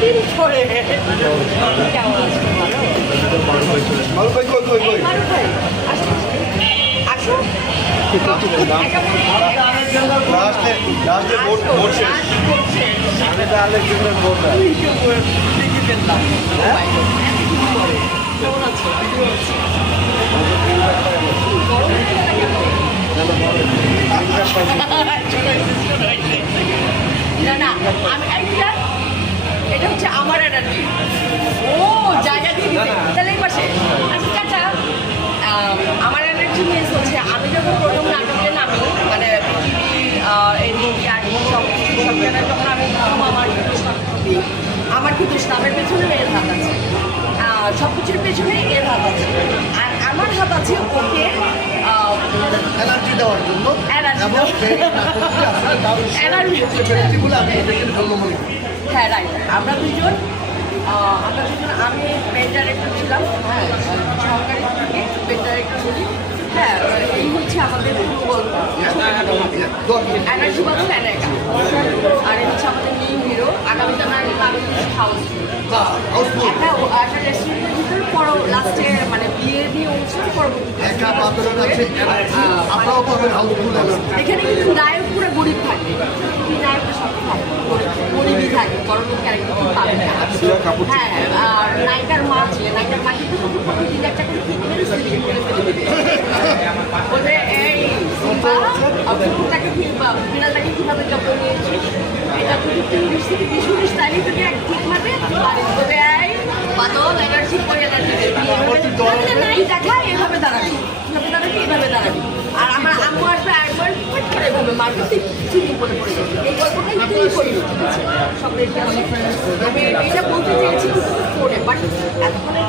কতদিন পরে কেমন আছো? ভালো মারুফ ভাই আসো আসো কেমন আছো? না না আমি এটা হচ্ছে আমার এনার্জি। ও জায়গা দিয়ে দিতে তাহলে এই পাশে আচ্ছা চাচা আমার এনার্জি মিস হচ্ছে আমি যখন প্রথম নাটকে নামি মানে পৃথিবী এই মুভি আগে সব জায়গায় যখন আমি প্রথম আমার কিন্তু ইসলামের পেছনে এর হাত আছে, সব কিছুর পেছনে এর হাত আছে, আর আমার হাত আছে ওকে এনার্জি দেওয়ার জন্য হ্যাঁ রাইট। আমরা দুজন আমি পেন ডাইরেক্টর ছিলাম, হ্যাঁ সরকারি পেন ডাইরেক্টর বলি। হ্যাঁ এই হচ্ছে আমাদের গল্প এনার্জি বলতে এনার্জি, আর এই হচ্ছে আমাদের নিউ হিরো। আগামীতে বাংলাদেশ হাউসফুল একটা রেস্টুরেন্টের ভিতর পরও লাস্টে মানে বিয়ে দিয়ে অনুষ্ঠান পরবর্তীতে এখানে কিন্তু নায়ক পুরো গরিব থাকে, নায়কটা সব থাকে গরিবই থাকে, বড় লোক ক্যারেক্টার পাবে না। হ্যাঁ আর নায়িকার মা ছিল, নায়িকার মা কিন্তু প্রতিদিন একটা করে বলবে এই কুকুরটাকে বিড়ালটাকে কীভাবে যত্ন নিয়েছিস, এটা যদি 30 থেকে 20 তাহলে তুমি এক ঠিক মাঠে বলবে এই বাদল এনার্জি করে দেখা এভাবে দাঁড়াবি, এইভাবে দাঁড়াবি। আর আমার আম্মু আসবে একবার করে এভাবে মারবে চুরি করে পড়ে যাবে। এই গল্পটাই তুই করি সব আমি এটা বলতে চেয়েছি ফোনে, বাট এতক্ষণে